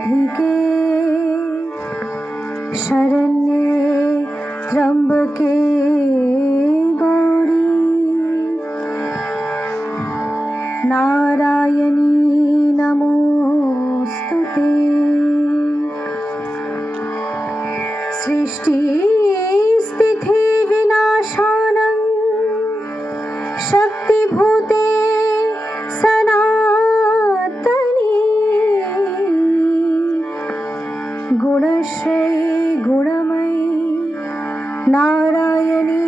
राधिके शरण्ये त्र्यंबके गौरी नारायणी नमोस्तुते। सृष्टि स्थिति विनाशानं शक्तिभूते सनातनी गुणश्री गुणमयी नारायणी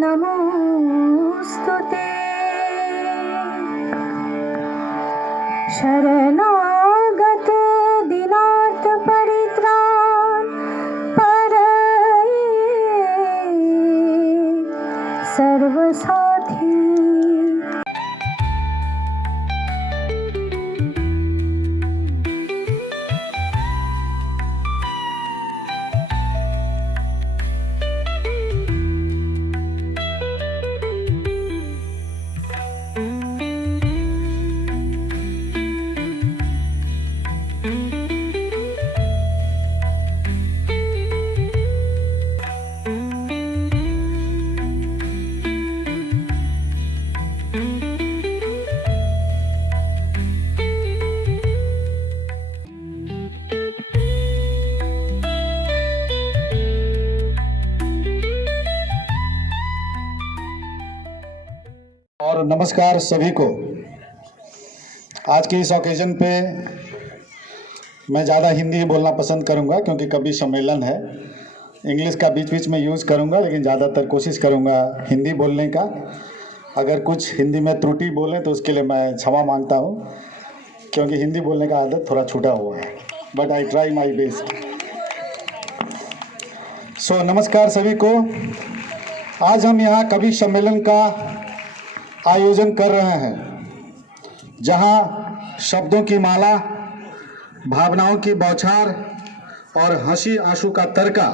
नमोस्तुते। शरणागत दीनार्थ परित्राण परये सर्वसाथी। और नमस्कार सभी को। आज के इस ओकेजन पे मैं ज़्यादा हिंदी ही बोलना पसंद करूंगा क्योंकि कभी सम्मेलन है। इंग्लिश का बीच बीच में यूज़ करूंगा लेकिन ज़्यादातर कोशिश करूंगा हिंदी बोलने का। अगर कुछ हिंदी में त्रुटि बोलें तो उसके लिए मैं क्षमा मांगता हूं क्योंकि हिंदी बोलने का आदत थोड़ा छूटा हुआ है, but I try my best. So नमस्कार सभी को। आज हम यहाँ कवि सम्मेलन का आयोजन कर रहे हैं जहां शब्दों की माला, भावनाओं की बौछार और हंसी आंसू का तड़का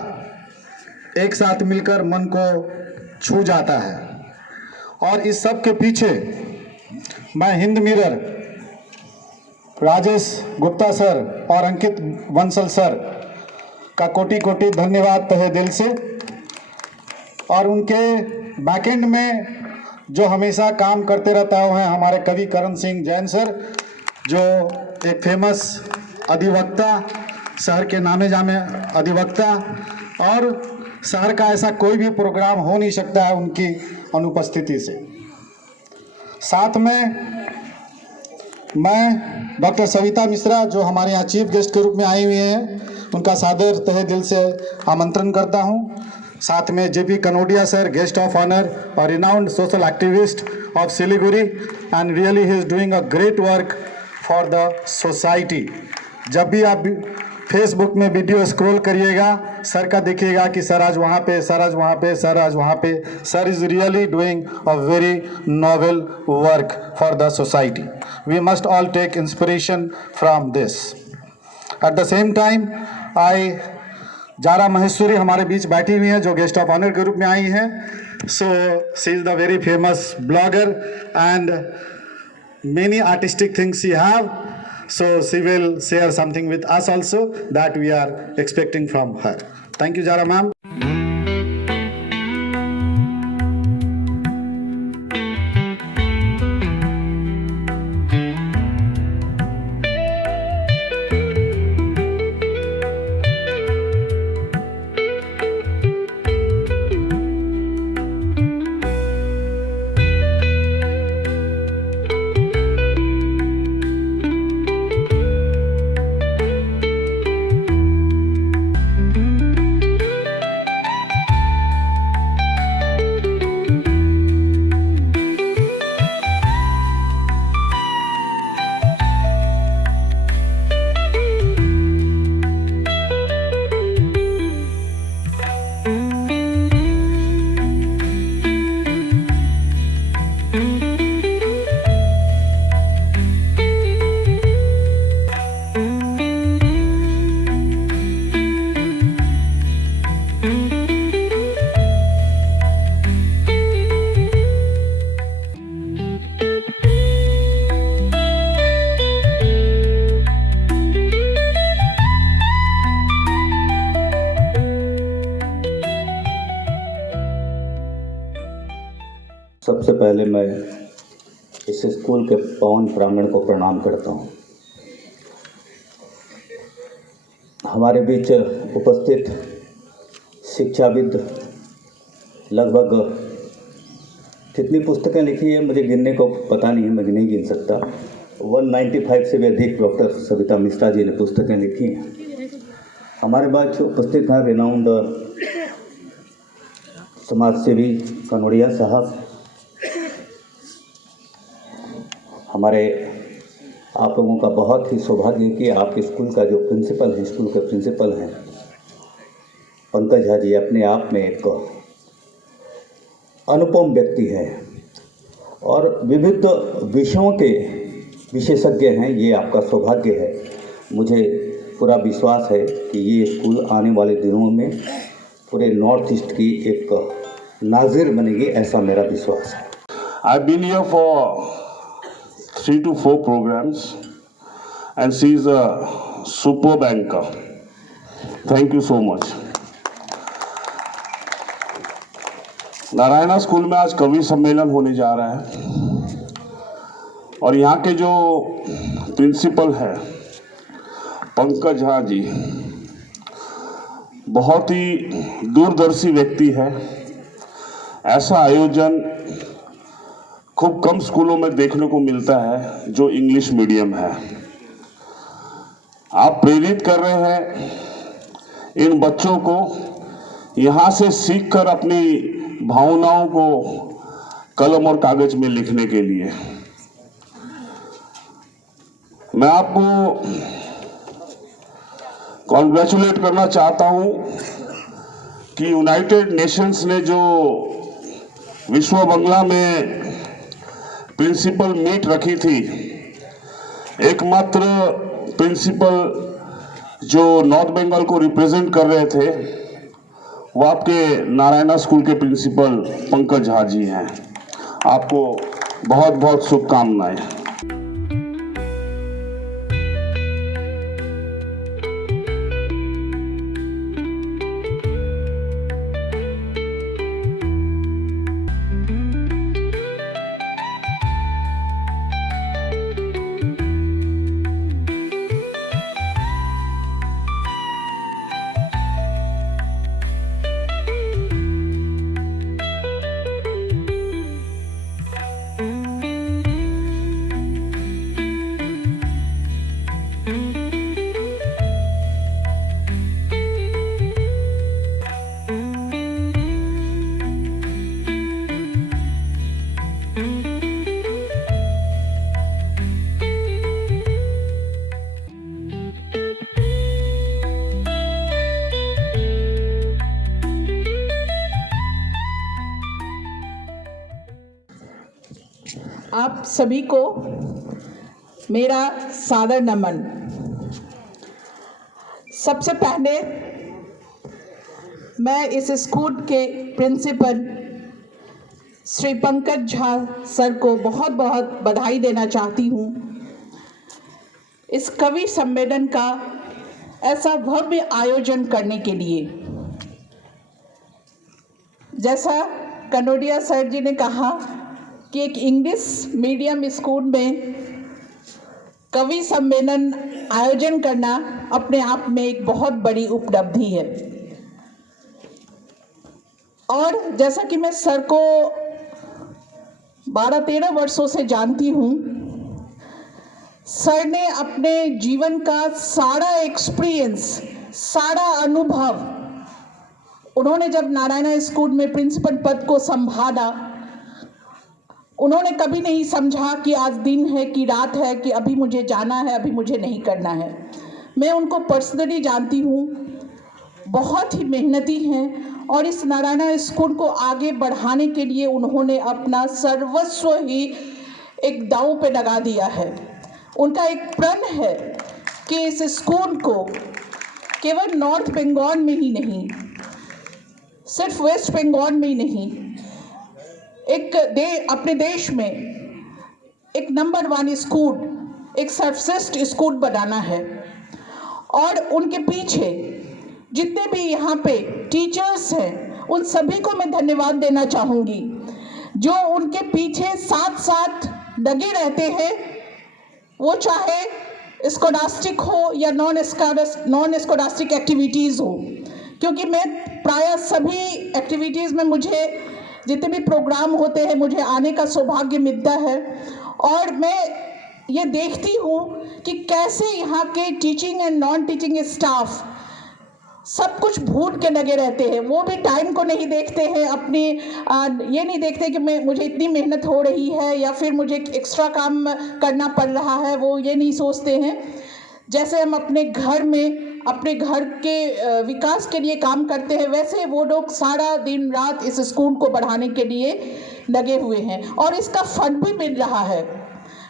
एक साथ मिलकर मन को छू जाता है। और इस सब के पीछे मैं हिंद मिरर, राजेश गुप्ता सर और अंकित बंसल सर का कोटि कोटि धन्यवाद तहे दिल से। और उनके बैकएंड में जो हमेशा काम करते रहता है हमारे कवि करण सिंह जैन सर, जो एक फेमस अधिवक्ता, शहर के नामे जामे अधिवक्ता, और शहर का ऐसा कोई भी प्रोग्राम हो नहीं सकता है उनकी अनुपस्थिति से। साथ में मैं डॉक्टर सविता मिश्रा जो हमारे यहाँ चीफ गेस्ट के रूप में आई हुई हैं, उनका सादर तहे दिल से आमंत्रण करता हूँ। साथ में JP Kanodia sir, guest of honour और renowned social activist of Siliguri, and really he is doing a great work for the society. जब भी आप फेसबुक में वीडियो स्क्रॉल करिएगा, सर का देखिएगा कि सर आज वहाँ पे, सर आज वहाँ पे, सर आज वहाँ पे। Sir is really doing a very noble work for the society. We must all take inspiration from this. At the same time Zara Maheshwari हमारे बीच बैठी हुई हैं जो गेस्ट ऑफ ऑनर के रूप में आई हैं। So she is the very famous blogger and many artistic things she have, so she will share something with us also that we are expecting from her. Thank you Jara ma'am. पहले मैं इस school के पावन प्रांगण को प्रणाम करता हूँ। हमारे बीच उपस्थित शिक्षाविद लगभग कितनी पुस्तकें लिखी है मुझे गिनने को पता नहीं है, मैं नहीं गिन सकता। 195 से भी अधिक डॉक्टर सविता मिश्रा जी ने पुस्तकें लिखी हैं। हमारे बीच उपस्थित हैं रिनाउंड समाजसेवी कनोडिया साहब, हमारे आप लोगों का बहुत ही सौभाग्य है कि आप स्कूल का जो प्रिंसिपल है, स्कूल के प्रिंसिपल हैं पंकज झा जी, अपने आप में एक अनुपम व्यक्ति है और विविध विषयों के विशेषज्ञ हैं। ये आपका सौभाग्य है। मुझे पूरा विश्वास है कि ये स्कूल आने वाले दिनों में पूरे नॉर्थ ईस्ट की एक नाजिर बनेगी, ऐसा मेरा विश्वास है। I've been here for 3 to 4 programs and she is a superb anchor. Thank you so much. Narayana school में आज कवि सम्मेलन होने जा रहा है और यहाँ के जो प्रिंसिपल है पंकज झा जी बहुत ही दूरदर्शी व्यक्ति है। ऐसा आयोजन खूब कम स्कूलों में देखने को मिलता है जो इंग्लिश मीडियम है। आप प्रेरित कर रहे हैं इन बच्चों को यहाँ से सीखकर अपनी भावनाओं को कलम और कागज में लिखने के लिए। मैं आपको कॉन्ग्रेचुलेट करना चाहता हूं कि यूनाइटेड नेशंस ने जो विश्व बंगला में प्रिंसिपल मीट रखी थी, एकमात्र प्रिंसिपल जो नॉर्थ बंगाल को रिप्रेजेंट कर रहे थे वो आपके नारायणा स्कूल के प्रिंसिपल पंकज झा जी हैं। आपको बहुत बहुत शुभकामनाएं। आप सभी को मेरा सादर नमन। सबसे पहले मैं इस स्कूल के प्रिंसिपल श्री पंकज झा सर को बहुत बहुत बधाई देना चाहती हूँ। इस कवि सम्मेलन का ऐसा भव्य आयोजन करने के लिए। जैसा कनोडिया सर जी ने कहा कि एक इंग्लिश मीडियम स्कूल में कवि सम्मेलन आयोजन करना अपने आप में एक बहुत बड़ी उपलब्धि है। और जैसा कि मैं सर को 12-13 वर्षों से जानती हूँ, सर ने अपने जीवन का सारा एक्सपीरियंस, सारा अनुभव, उन्होंने जब नारायणा स्कूल में प्रिंसिपल पद को संभाला, उन्होंने कभी नहीं समझा कि आज दिन है कि रात है, कि अभी मुझे जाना है, अभी मुझे नहीं करना है। मैं उनको पर्सनली जानती हूँ, बहुत ही मेहनती हैं और इस नारायणा स्कूल को आगे बढ़ाने के लिए उन्होंने अपना सर्वस्व ही एक दांव पे लगा दिया है। उनका एक प्रण है कि इस स्कूल को केवल नॉर्थ बंगाल में ही नहीं, सिर्फ वेस्ट बंगाल में ही नहीं, अपने देश में एक नंबर 1 स्कूल, एक सर्वश्रेष्ठ स्कूल बनाना है। और उनके पीछे जितने भी यहाँ पे टीचर्स हैं, उन सभी को मैं धन्यवाद देना चाहूँगी, जो उनके पीछे साथ साथ लगे रहते हैं, वो चाहे स्कोलास्टिक हो या नॉन स्कोलास्टिक एक्टिविटीज़ हो, क्योंकि मैं प्रायः सभी एक्टिविटीज़ में मुझे जितने भी प्रोग्राम होते हैं मुझे आने का सौभाग्य मिलता है और मैं ये देखती हूँ कि कैसे यहाँ के teaching and non teaching staff सब कुछ भूल के लगे रहते हैं। वो भी टाइम को नहीं देखते हैं, अपनी ये नहीं देखते कि मुझे इतनी मेहनत हो रही है या फिर मुझे एक्स्ट्रा काम करना पड़ रहा है, वो ये नहीं सोचते हैं। जैसे हम अपने घर में अपने घर के विकास के लिए काम करते हैं, वैसे वो लोग सारा दिन रात इस स्कूल को बढ़ाने के लिए लगे हुए हैं और इसका फंड भी मिल रहा है।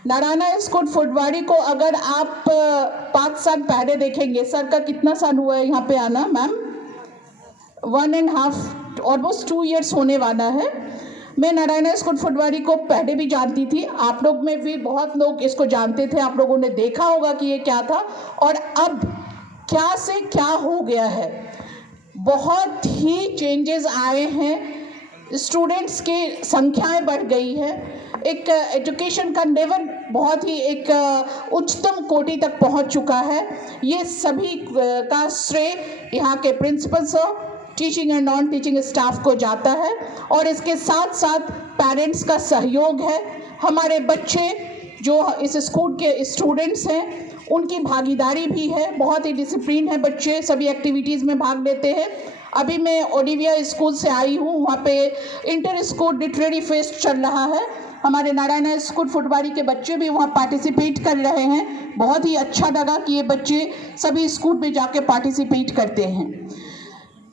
नारायणा स्कूल फुलवाड़ी को अगर आप 5 साल पहले देखेंगे, सर का कितना साल हुआ है यहाँ पे आना मैम? 1.5 ऑलमोस्ट 2 इयर्स होने वाला है। मैं नारायणा स्कूल फुलवाड़ी को पहले भी जानती थी, आप लोग में भी बहुत लोग इसको जानते थे, आप लोगों ने देखा होगा कि ये क्या था और अब क्या से क्या हो गया है। बहुत ही चेंजेस आए हैं, स्टूडेंट्स की संख्याएं बढ़ गई है, एक एजुकेशन का लेवल बहुत ही एक उच्चतम कोटि तक पहुंच चुका है। ये सभी का श्रेय यहाँ के principal sir, teaching and non teaching staff को जाता है और इसके साथ साथ पेरेंट्स का सहयोग है। हमारे बच्चे जो इस स्कूल के स्टूडेंट्स हैं उनकी भागीदारी भी है, बहुत ही डिसिप्लिन है बच्चे, सभी एक्टिविटीज़ में भाग लेते हैं। अभी मैं ओलिविया स्कूल से आई हूँ, वहाँ पे इंटर स्कूल लिटरेरी फेस्ट चल रहा है, हमारे नारायणा स्कूल फुलवाड़ी के बच्चे भी वहाँ पार्टिसिपेट कर रहे हैं। बहुत ही अच्छा लगा कि ये बच्चे सभी स्कूल में जाके पार्टिसिपेट करते हैं।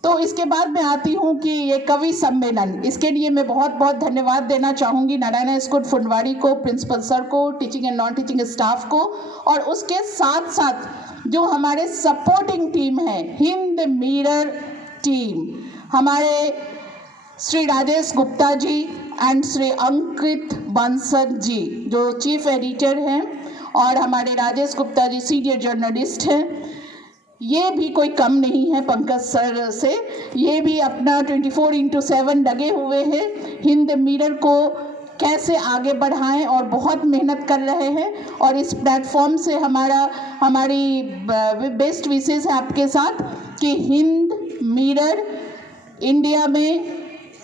तो इसके बाद मैं आती हूँ कि ये कवि सम्मेलन, इसके लिए मैं बहुत बहुत धन्यवाद देना चाहूँगी नारायणा स्कूल फुलवाड़ी को, प्रिंसिपल सर को, teaching and non teaching staff को और उसके साथ साथ जो हमारे सपोर्टिंग टीम है, हिंद मिरर टीम, हमारे श्री राजेश गुप्ता जी एंड श्री अंकित बंसल जी जो चीफ एडिटर हैं और हमारे राजेश गुप्ता जी सीनियर जर्नलिस्ट हैं। ये भी कोई कम नहीं है पंकज सर से, ये भी अपना 24/7 लगे हुए हैं हिंद मिरर को कैसे आगे बढ़ाएं और बहुत मेहनत कर रहे हैं और इस प्लेटफॉर्म से हमारी बेस्ट विशेष है आपके साथ कि हिंद मिरर इंडिया में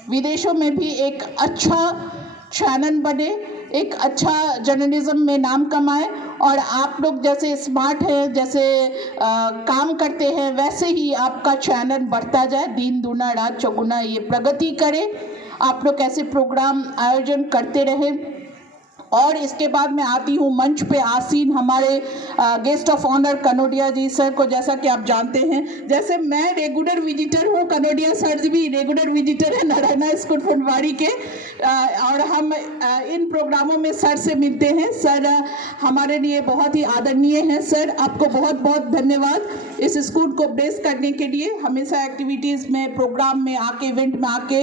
विदेशों में भी एक अच्छा चैनल बने, एक अच्छा जर्नलिज्म में नाम कमाए और आप लोग जैसे स्मार्ट हैं, जैसे काम करते हैं, वैसे ही आपका चैनल बढ़ता जाए, दिन दूना रात चौगुना ये प्रगति करे। आप लोग ऐसे प्रोग्राम आयोजन करते रहें। और इसके बाद मैं आती हूँ मंच पे आसीन हमारे guest of honour Kanodia ji sir को। जैसा कि आप जानते हैं, जैसे मैं रेगुलर विजिटर हूँ, कनोडिया सर भी रेगुलर विजिटर है नारायणा स्कूल फुलवाड़ी के और हम इन प्रोग्रामों में सर से मिलते हैं। सर हमारे लिए बहुत ही आदरणीय है। सर आपको बहुत बहुत धन्यवाद इस स्कूल को ब्लेस करने के लिए, हमेशा एक्टिविटीज़ में, प्रोग्राम में आके, इवेंट में आके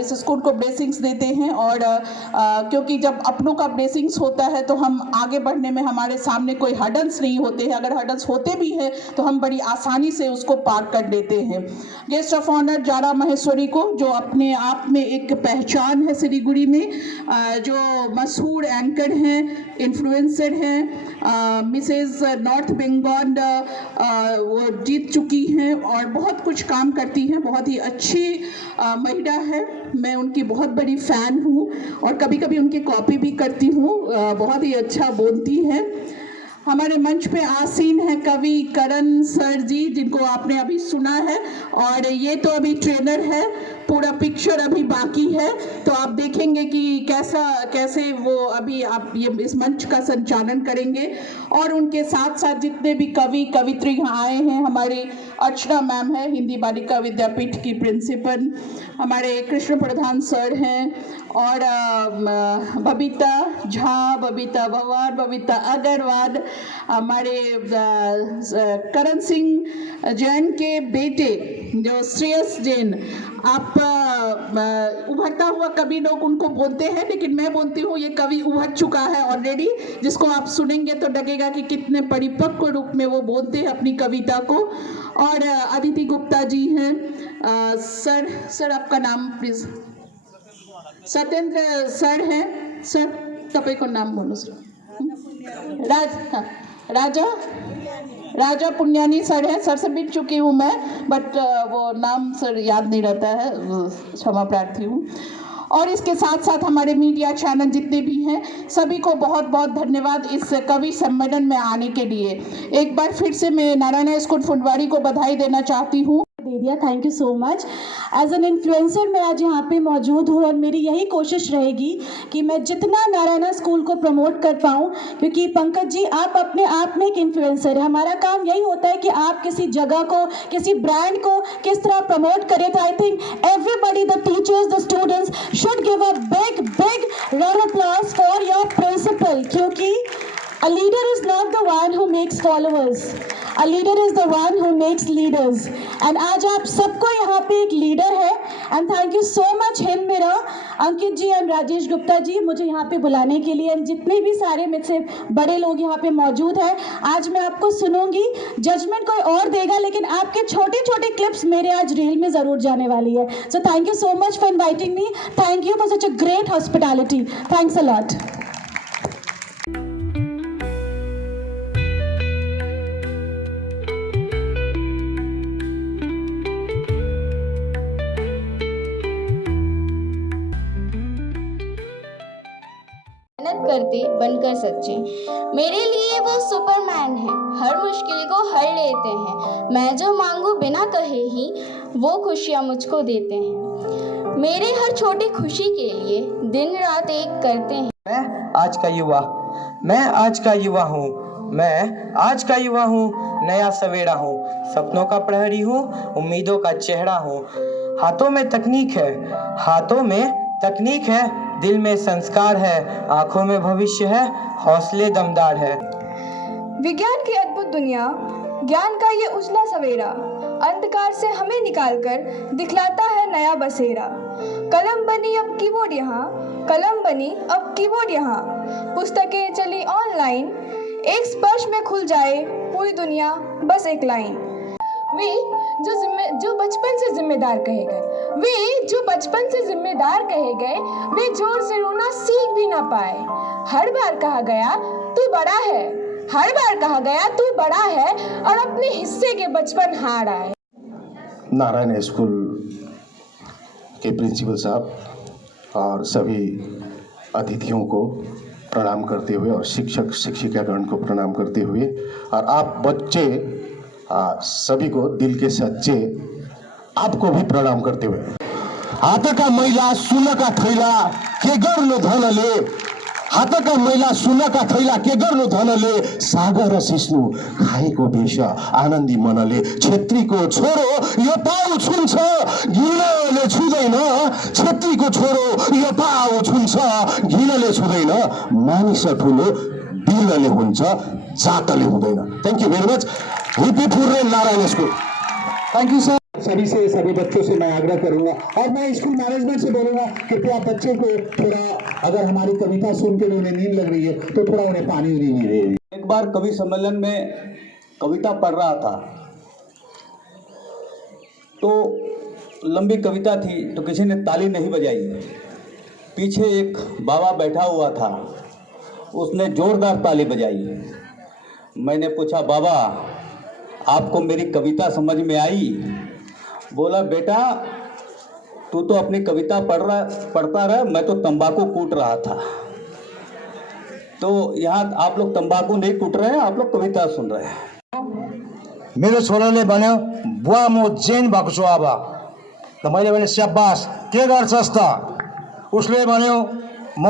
इस स्कूल को ब्लेसिंग्स देते हैं और क्योंकि जब अपनों का ब्लेसिंग्स होता है तो हम आगे बढ़ने में हमारे सामने कोई हर्डल्स नहीं होते हैं, अगर हर्डल्स होते भी हैं तो हम बड़ी आसानी से उसको पार कर लेते हैं। Guest of honour Zara Maheshwari को, जो अपने आप में एक पहचान है सिलीगुड़ी में, जो मशहूर एंकर हैं, इन्फ्लुएंसर हैं, मिसेज नॉर्थ बंगाल वो जीत चुकी हैं और बहुत कुछ काम करती हैं, बहुत ही अच्छी महिला है। मैं उनकी बहुत बड़ी फ़ैन हूँ और कभी कभी उनकी कॉपी भी करती हूँ, बहुत ही अच्छा बोलती है। हमारे मंच पे आसीन है कवि करण सर जी, जिनको आपने अभी सुना है और ये तो अभी ट्रेलर है, पूरा पिक्चर अभी बाकी है, तो आप देखेंगे कि कैसे वो अभी आप ये इस मंच का संचालन करेंगे। और उनके साथ साथ जितने भी कवि कवित्री यहाँ आए हैं, हमारी अर्चना मैम है, हिंदी बालिका विद्यापीठ की प्रिंसिपल, हमारे कृष्ण प्रधान सर हैं और बबीता झा, बबीता भवार, बबीता अग्रवाल, हमारे करण सिंह जैन के बेटे जो श्रेयस जैन, आप उभरता हुआ कवि लोग उनको बोलते हैं, लेकिन मैं बोलती हूँ ये कवि उभर चुका है ऑलरेडी, जिसको आप सुनेंगे तो लगेगा कि कितने परिपक्व रूप में वो बोलते हैं अपनी कविता को। और अदिति गुप्ता जी हैं। सर आपका नाम प्लीज। सत्येंद्र सर हैं। सर तपाईँको नाम भन्नुहोस् न। राजा पुण्यानी सर है। सर से मिल चुकी हूँ मैं, बट वो नाम सर याद नहीं रहता है, क्षमा प्रार्थी हूँ। और इसके साथ साथ हमारे मीडिया चैनल जितने भी हैं सभी को बहुत बहुत धन्यवाद इस कवि सम्मेलन में आने के लिए। एक बार फिर से मैं नारायणा स्कूल फुलवाड़ी को बधाई देना चाहती हूँ। Thank you so much. As an influencer मैं आज यहाँ पे मौजूद हूँ और मेरी यही कोशिश रहेगी कि मैं जितना नारायणा स्कूल को प्रमोट कर पाऊँ, क्योंकि पंकज जी आप अपने आप में एक इन्फ्लुएंसर है। हमारा काम यही होता है कि आप किसी जगह को, किसी ब्रांड को किस तरह प्रमोट करें। तो I think everybody, the teachers, the students should give a big round of applause for your principal, क्योंकि a leader is not the one who makes followers. A leader is the one who makes leaders. And आज आप सबको यहाँ पे एक leader है। And thank you so much him मेरा, अंकित जी and Rajesh Gupta ji मुझे यहाँ पे बुलाने के लिए। जितने भी सारे मुझसे बड़े लोग यहाँ पे मौजूद हैं, आज मैं आपको सुनूंगी, जजमेंट कोई और देगा, लेकिन आपके छोटे छोटे क्लिप्स मेरे आज रील में ज़रूर जाने वाली है। So thank you so much for inviting me. Thank you for such a great hospitality. Thanks a lot. मेहनत करते बनकर सच्चे। मेरे लिए वो सुपरमैन है, हर मुश्किल को हर लेते हैं। मैं जो मांगू बिना कहे ही वो खुशियाँ मुझको देते हैं। मेरे हर छोटी खुशी के लिए दिन रात एक करते हैं। मैं आज का युवा हूँ, मैं आज का युवा हूँ, नया सवेरा हूँ, सपनों का प्रहरी हूँ, उम्मीदों का चेहरा हूँ। हाथों में तकनीक है, दिल में संस्कार है, आंखों में भविष्य है, हौसले दमदार है। विज्ञान की अद्भुत दुनिया, ज्ञान का ये उजला सवेरा, अंधकार से हमें निकालकर दिखलाता है नया बसेरा। कलम बनी अब कीबोर्ड यहाँ, पुस्तकें चली ऑनलाइन, एक स्पर्श में खुल जाए पूरी दुनिया, बस एक लाइन। वे जो बचपन से जिम्मेदार कहे गए, वे जोर से रोना सीख भी ना पाए। हर बार कहा गया तू बड़ा है और अपने हिस्से के बचपन हार आए। नारायण स्कूल के प्रिंसिपल साहब और सभी अतिथियों को प्रणाम करते हुए और शिक्षक शिक्षिकागण को प्रणाम करते हुए और आप बच्चे सभी को दिल के सच्चे आपको भी प्रणाम करते हुए, हातका मैला सुनका थैला के गर्नु धनले, हातका मैला सुनका थैला के गर्नु धनले, सागर सिस्नु खाएको बेस आनन्दी मनले, छेत्रीको छोरो यो पाउ छुन्छ घिनले छुँदैन, छेत्रीको छोरो यो पाउ छुन्छ घिनले छुँदैन, मानिस ठुलो दिलले हुन्छ जातले हुँदैन। Thank you very much. Hippie hooray Narayan school. Thank you sir. सभी बच्चों से मैं आग्रह करूंगा और मैं स्कूल मैनेजमेंट से बोलूंगा कृपया बच्चे को थोड़ा, अगर हमारी कविता सुन के उन्हें नींद लग रही है तो थोड़ा उन्हें पानी नहीं दे। एक बार कवि सम्मेलन में कविता पढ़ रहा था, तो लंबी कविता थी तो किसी ने ताली नहीं बजाई। पीछे एक बाबा बैठा हुआ था, उसने जोरदार ताली बजाई। मैंने पूछा, बाबा आपको मेरी कविता समझ में आई? बोला, बेटा तू तो अपनी कविता पढ़ता रहा, मैं तो तंबाकू कूट रहा था। तो यहाँ आप लोग तंबाकू नहीं कूट रहे हैं, आप लोग कविता सुन रहे हैं। मेरो छोराले भन्यो, बुवा म जेन भएको छु अब। त मैले भने स्याबास, के गर्छस् त? उसले भन्यो, म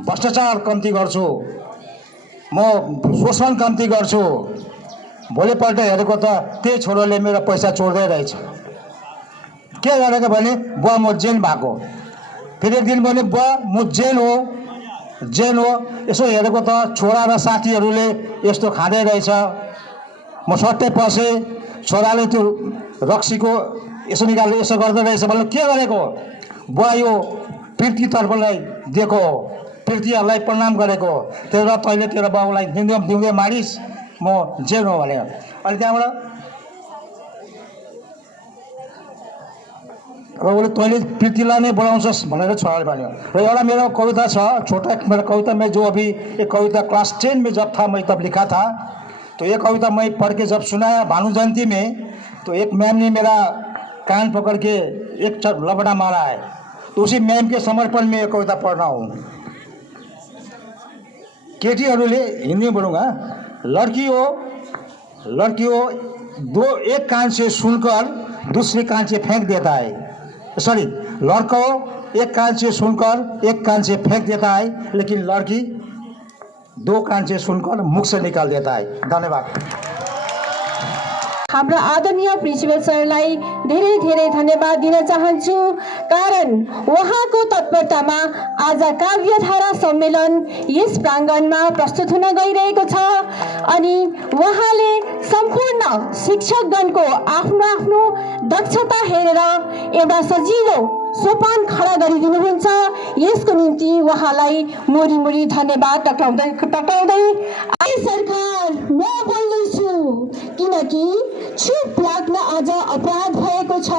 भ्रष्टाचार कम्ती गर्छु, म शोषण कम्ती गर्छु। भोलिपल्ट हेरेको त त्यही छोरोले मेरो पैसा चोर्दै रहेछ। के गरेको भने, बुवा म जेन भएको। फेरि एक दिन भने, बुवा म जेन हो। यसो हेरेको त छोरा र साथीहरूले यस्तो खाँदै रहेछ। म सट्टै पसेँ, छोराले त्यो रक्सीको यसो निकालेर यसो गर्दै रहेछ। भन्नु के गरेको? बुवा यो पृथ्वीतर्फलाई दिएको, पृथ्वीहरूलाई प्रणाम गरेको, तेरो तैँले तेरो बाउलाई दिउँदै मारिस्, म जेन हो भने। अनि त्यहाँबाट र उसले तैँले प्रीतिलाई नै बोलाउँछस् भनेर छोराले भन्यो। र एउटा मेरो कविता छ, छोटा मेरा कविता में जो अभी एक कविता क्लास 10 में जब था मैं तब लिखा था। तो ये कविता मैं पढ़ के जब सुनाया भानु जयंती में, तो एक मैम ने मेरा कान पकड़ के एक लबड़ा मारा है। तो उसी मैम के समर्पण में ये कविता पढ़ रहा हूँ। केटीहरूले हिंदी में बोलूँगा। लड़की हो एक कान से सुनकर दूसरे कान से फेंक देता है। सॉरी, लड़का हो एक कान से सुनकर एक कान से फेंक देता है, लेकिन लड़की 2 कान से सुनकर मुख से निकाल देता है। धन्यवाद। हाम्रा आदरणीय प्रिन्सिपल सरलाई धेरै धेरै धन्यवाद दिन चाहन्छु, कारण उहाँको तत्परतामा आज काव्यधारा सम्मेलन यस प्राङ्गणमा प्रस्तुत हुन गइरहेको छ। अनि उहाँले सम्पूर्ण शिक्षकगणको आफ्नो आफ्नो दक्षता हेरेर एउटा सजिलो सोपान खडा गरिदिनुहुन्छ। यसको निम्ति उहाँलाई मुरी मुरी धन्यवाद टटाउँदै सरकार म बोल्दैछु, किनकि चुप लाग्न आज अपराध भएको छ।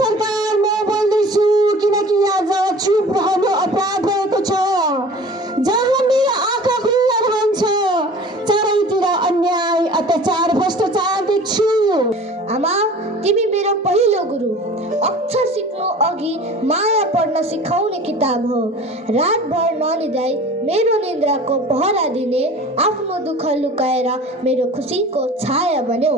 सरकार म बोल्दैछु, किनकि आज चुप रहनु अपराध भएको छ। जहाँ मेरो आँखा खुल्ला रहन्छ, चारैतिर अन्याय अत्याचार भ्रष्टाचार देख्छु। आमा, तिमी मेरो पहिलो गुरु। अक्षर सिक्नु अघि माया पढ्न सिकाउने किताब हो। रातभर ननिदाई मेरो निद्राको पहरा दिने, आफ्नो दुःख लुकाएर मेरो खुसीको छाया बन्यौ।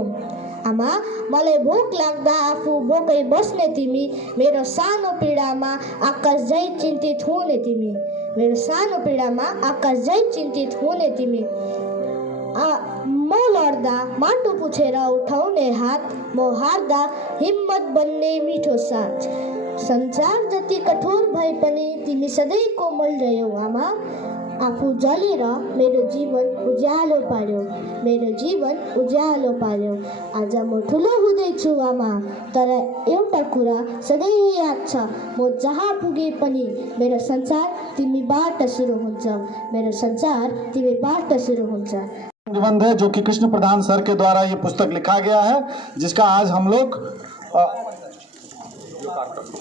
आमा, मलाई भोक लाग्दा आफू भोकै बस्ने तिमी, मेरो सानो पीडामा आकाश झै चिन्तित हुने तिमी, मेरो सानो पीडामा आकाश झै चिन्तित हुने तिमी। म लड्दा माटो पुछेर उठाउने हात, म हार्दा हिम्मत बन्ने मिठो साथ। संसार जति कठोर भए पनि तिमी सधैँ कोमल रह्यौ आमा। आफू जलेर मेरो जीवन उज्यालो पार्यो, मेरो जीवन उज्यालो पार्यो। आज म ठुलो हुँदैछु आमा, तर एउटा कुरा सधैँ याद छ, म जहाँ पुगे पनि मेरो संसार तिमीबाट सुरु हुन्छ, मेरो संसार तिमीबाट सुरु हुन्छ। निबंध है जो कि कृष्ण प्रधान सर के द्वारा ये पुस्तक लिखा गया है, जिसका आज हम लोग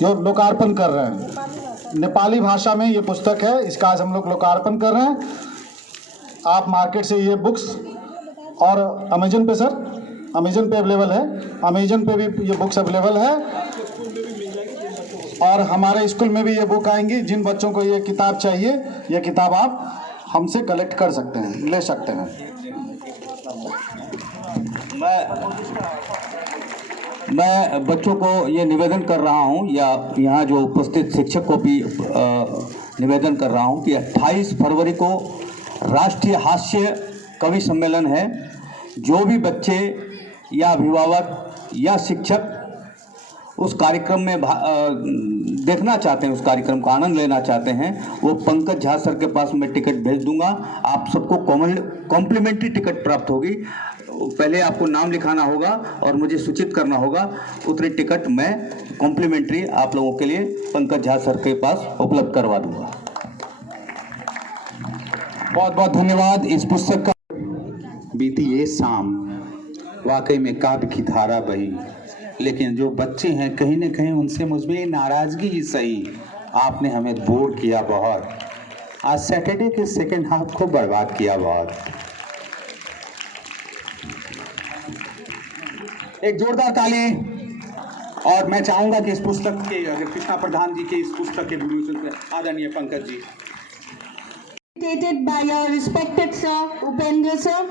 लोकार्पण कर रहे हैं। नेपाली भाषा में ये पुस्तक है, इसका आज हम लोग लोकार्पण कर रहे हैं। आप मार्केट से ये बुक्स और अमेजन पे सर, अमेजन पे अवेलेबल है, अमेजन पे भी ये बुक्स अवेलेबल है। और हमारे स्कूल में भी ये बुक आएंगी। जिन बच्चों को ये किताब चाहिए, ये किताब आप हमसे कलेक्ट कर सकते हैं, ले सकते हैं। मैं बच्चों को ये निवेदन कर रहा हूँ, या यहाँ जो उपस्थित शिक्षक को भी निवेदन कर रहा हूँ कि 28 फरवरी को राष्ट्रीय हास्य कवि सम्मेलन है। जो भी बच्चे या अभिभावक या शिक्षक उस कार्यक्रम में देखना चाहते हैं, उस कार्यक्रम का आनंद लेना चाहते हैं, वो पंकज झा सर के पास मैं टिकट भेज दूंगा। आप सबको कॉम्प्लीमेंट्री टिकट प्राप्त होगी। पहले आपको नाम लिखाना होगा और मुझे सूचित करना होगा। उतनी टिकट मैं कॉम्प्लीमेंट्री आप लोगों के लिए पंकज झा सर के पास उपलब्ध करवा दूंगा। बहुत बहुत धन्यवाद। इस पुस्तक का बीती ये शाम वाकई में काव्य की धारा बही, लेकिन जो बच्चे हैं कहीं न कहीं उनसे मुझमें नाराजगी ही सही, आपने हमें बोर किया बहुत। आज सैटरडे के सेकंड हाफ को बर्बाद किया बहुत। एक जोरदार ताली। और मैं चाहूंगा कि इस पुस्तक के कृष्णा प्रधान जी के इस पुस्तक के विमोचन आदरणीय Pankaj ji. by your respected sir Upendra sir.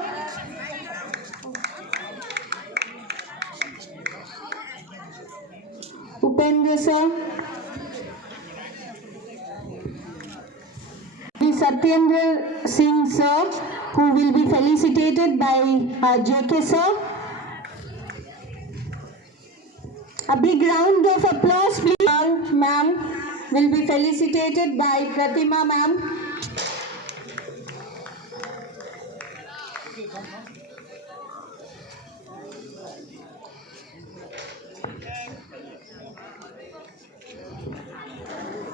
Upendra sir, Satyendra Singh sir, who will be felicitated by JK sir. A big round of applause please. Ma'am will be felicitated by Pratima ma'am.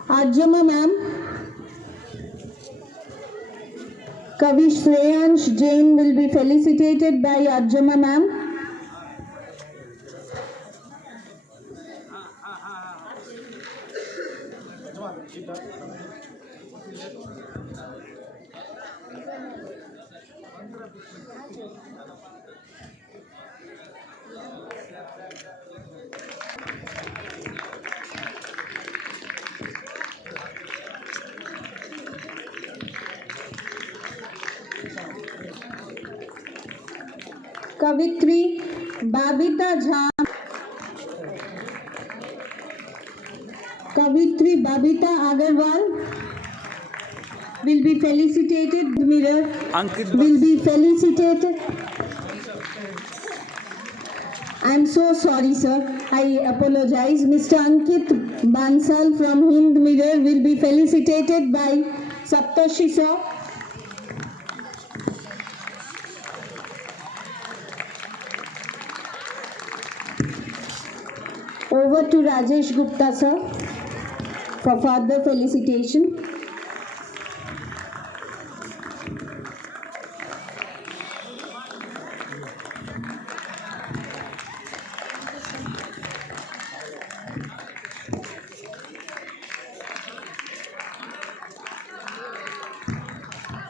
Ajma ma'am, Kavi Shreyansh Jain will be felicitated by Ajma ma'am. कवित्री बाबिता Jha, कवित्री बाबिता Agarwal will be felicitated. Mirror will be felicitated. I'm so sorry, sir. I apologize. Mr. Ankit Bansal from Hind Mirror will be felicitated by Saptarshi sir. Over to Rajesh Gupta sir for further felicitation.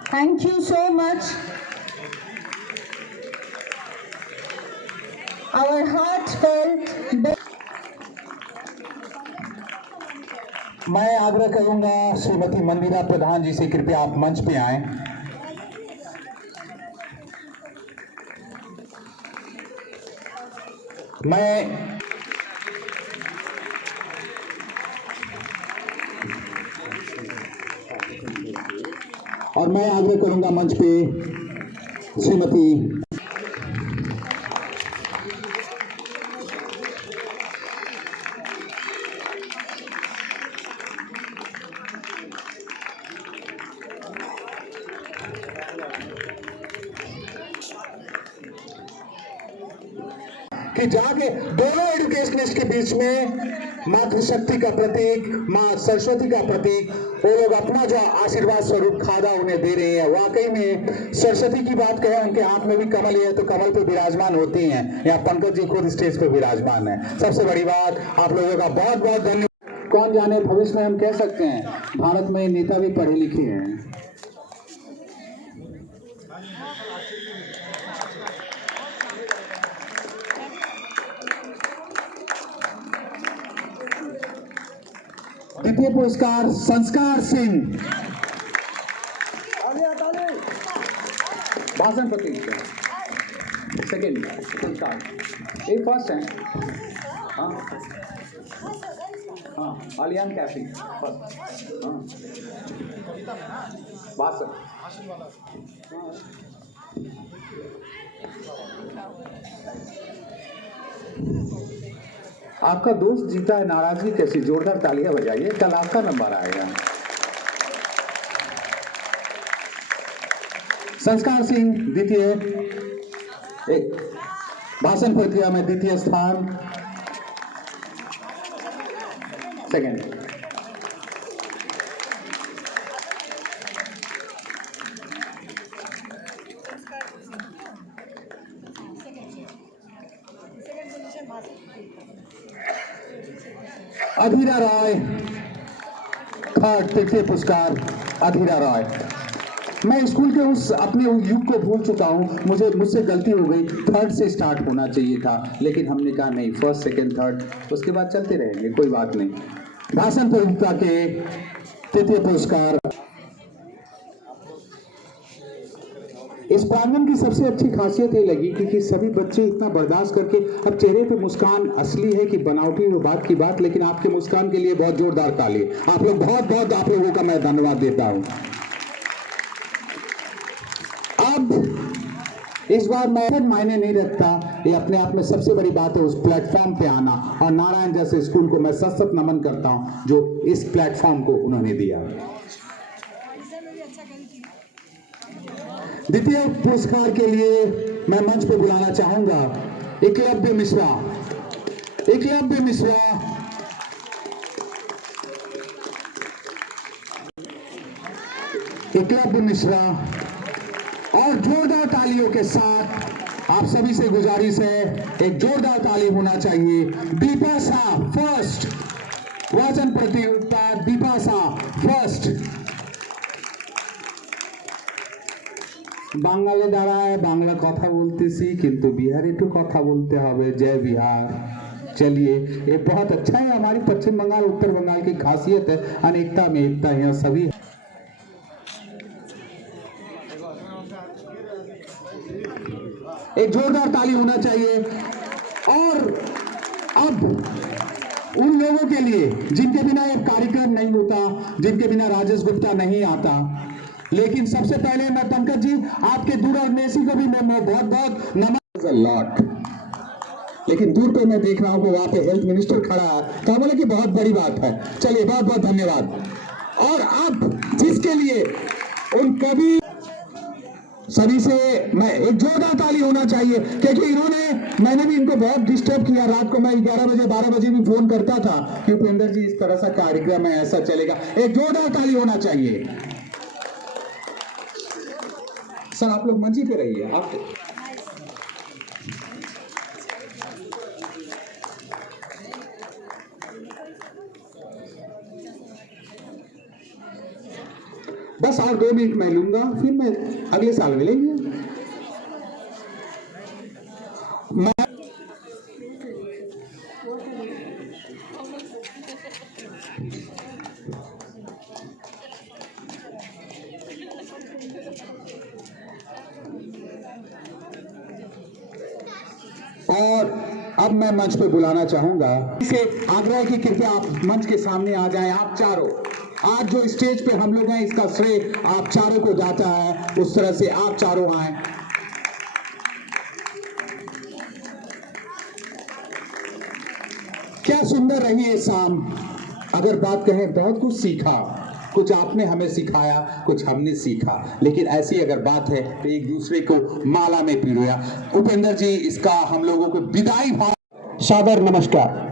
Thank you so much. Our heartfelt. मैं आग्रह करूंगा श्रीमती मंदिरा प्रधान जी से, कृपया आप मंच पे आएं। मैं आग्रह करूंगा मंच पे श्रीमती कि जाके दोनों एजुकेशनिस्ट के बीच में मातृशक्ति का प्रतीक, माँ सरस्वती का प्रतीक, वो लोग अपना जो आशीर्वाद स्वरूप खादा उन्हें दे रहे हैं। वाकई में सरस्वती की बात करें, उनके हाथ में भी कमल है तो कमल पे विराजमान होती हैं। यहाँ पंकज जी खुद स्टेज पे विराजमान है। सबसे बड़ी बात, आप लोगों का बहुत बहुत धन्यवाद। कौन जाने भविष्य में हम कह सकते हैं भारत में नेता भी पढ़े लिखे हैं। द्वितीय पुरस्कार संस्कार सिंह, भाषण प्रतीक सेकेंड पुरस्कार, ये फर्स्ट है। हाँ आलियान कैफी फर्स्ट। हाँ भाषण आपका दोस्त जीता है, नाराजगी कैसी? जोरदार तालियां बजाइए, कल आपका नंबर आएगा। संस्कार सिंह द्वितीय, एक भाषण प्रक्रिया में द्वितीय स्थान, सेकंड। अधीरा रॉय थर्ड, तृतीय पुरस्कार अधीरा रॉय। मैं स्कूल के उस अपने युग को भूल चुका हूँ, मुझसे गलती हो गई। थर्ड से स्टार्ट होना चाहिए था, लेकिन हमने कहा नहीं, फर्स्ट सेकंड थर्ड, उसके बाद चलते रहेंगे, कोई बात नहीं। भाषण प्रतियोगिता के तृतीय पुरस्कार। इस प्रांगण की सबसे अच्छी खासियत ये लगी क्योंकि सभी बच्चे इतना बर्दाश्त करके, अब चेहरे पे मुस्कान असली है कि बनावटी वो बात की बात, लेकिन आपके मुस्कान के लिए बहुत जोरदार ताली। आप लोग बहुत बहुत आप लोगों का मैं धन्यवाद देता हूं। अब इस बार मैं मायने नहीं रखता, ये अपने आप में सबसे बड़ी बात है उस प्लेटफॉर्म पे आना, और नारायण जैसे स्कूल को मैं सशक्त नमन करता हूं जो इस प्लेटफॉर्म को उन्होंने दिया। द्वितीय पुरस्कार के लिए मैं मंच पे बुलाना चाहूंगा एकलव्य मिश्रा। एकलव्य मिश्रा एकलव्य मिश्रा, और जोरदार तालियों के साथ आप सभी से गुजारिश है, एक जोरदार ताली होना चाहिए। दीपासा फर्स्ट, वाचन प्रतियोगिता दीपासा फर्स्ट। বাঙালি দাঁড়ায় বাংলা কথা বলতেছি কিন্তু बिहारी तो কথা বলতে হবে जय बिहार। चलिए ये बहुत अच्छा है, हमारी पश्चिम बंगाल उत्तर बंगाल की खासियत है, अनेकता में एकता है, यहाँ सभी एक जोरदार ताली होना चाहिए। और अब उन लोगों के लिए जिनके बिना ये कार्यक्रम नहीं होता, जिनके बिना राजेश गुप्ता नहीं आता, लेकिन सबसे पहले मैं पंकज जी आपके दूरदर्शी को भी मैं बहुत बहुत नमस्कार। लेकिन दूर पे मैं देख रहा हूँ कि वहां पे हेल्थ मिनिस्टर खड़ा है, तो बोले कि बहुत बड़ी बात है। चलिए बहुत बहुत धन्यवाद। और अब जिसके लिए उन कवि सभी से मैं एक जोरदार ताली होना चाहिए, क्योंकि मैंने भी इनको बहुत डिस्टर्ब किया। रात को मैं 11 बजे 12 बजे भी फोन करता था कि उपेंद्र जी इस तरह सा कार्यक्रम है, ऐसा चलेगा। एक जोरदार ताली होना चाहिए। सर आप लोग मंच ही पे रहिए। आप बस और 2 मिनट मैं लूंगा, फिर मैं अगले साल मिलेंगे। और अब मैं मंच पे बुलाना चाहूंगा, इसे आग्रह की कृपया आप मंच के सामने आ जाएं। आप चारों आज जो स्टेज पे हम लोग हैं, इसका श्रेय आप चारों को जाता है। उस तरह से आप चारों आए। क्या सुंदर रही है शाम। अगर बात कहें बहुत कुछ सीखा, कुछ आपने हमें सिखाया, कुछ हमने सीखा, लेकिन ऐसी अगर बात है तो एक दूसरे को माला में पिरोया। उपेंद्र जी इसका हम लोगों को विदाई भाव सादर नमस्कार।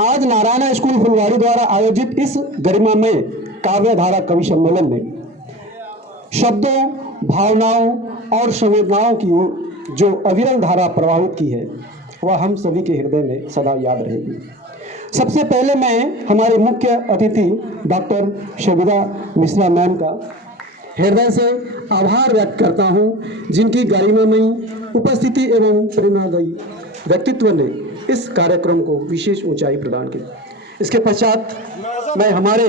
आज नारायण स्कूल फुलवाड़ी द्वारा आयोजित इस गरिमामय काव्य धारा कवि सम्मेलन में शब्दों, भावनाओं और संवेदनाओं की जो अविरल धारा प्रवाहित की है, वह हम सभी के हृदय में सदा याद रहेगी। सबसे पहले मैं हमारे मुख्य अतिथि डॉक्टर शबीरा मिश्रा मैम का हृदय से आभार व्यक्त करता हूं, जिनकी गरिमामयी उपस्थिति एवं प्रेरणादायी व्यक्तित्व ने इस कार्यक्रम को विशेष ऊंचाई प्रदान की। इसके पश्चात मैं हमारे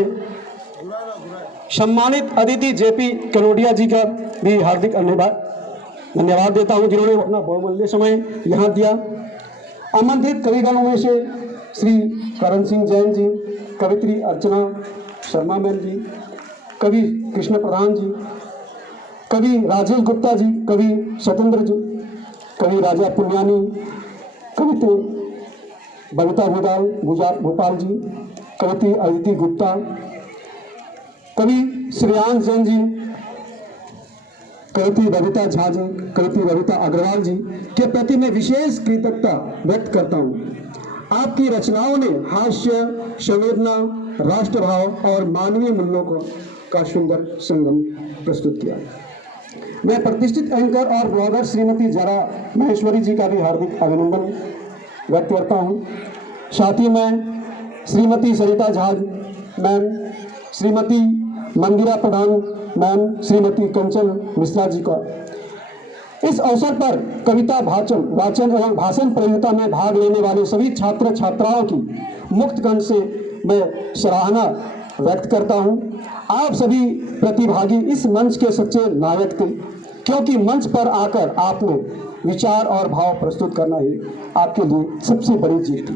सम्मानित अतिथि जेपी कनोडिया जी का भी हार्दिक धन्यवाद देता हूं, जिन्होंने अपना बहुमूल्य समय यहाँ दिया। आमंत्रित कविगणों में से श्री करण सिंह जैन जी, कवित्री अर्चना शर्मा मैम जी, कवि कृष्ण प्रधान जी, कवि राजेश गुप्ता जी, कवि सत्येंद्र जी, कवि राजा पुण्यानी, कवित्री बबीता भोपाल जी, कवित्री अदिति गुप्ता, कवि श्रेयांश जैन जी, कवित्री बबीता झा जी, कवित्री बबीता अग्रवाल जी के प्रति मैं विशेष कृतज्ञता व्यक्त करता हूँ। आपकी रचनाओं ने हास्य, संवेदना, राष्ट्रभाव और मानवीय मूल्यों का सुंदर संगम प्रस्तुत किया। मैं प्रतिष्ठित एंकर और ब्लॉगर श्रीमती जरा महेश्वरी जी का भी हार्दिक अभिनंदन व्यक्त करता हूँ। साथ ही मैं श्रीमती सरिता झा मैम, श्रीमती मंदिरा प्रधान मैम, श्रीमती कंचन मिश्रा जी का इस अवसर पर कविता वाचन एवं भाषण प्रतियोगिता में भाग लेने वाले सभी छात्र छात्राओं की मुक्त कंठ से मैं सराहना व्यक्त करता हूं। आप सभी प्रतिभागी इस मंच के सच्चे नायक थे, क्योंकि मंच पर आकर आपने विचार और भाव प्रस्तुत करना ही आपके लिए सबसे बड़ी जीत।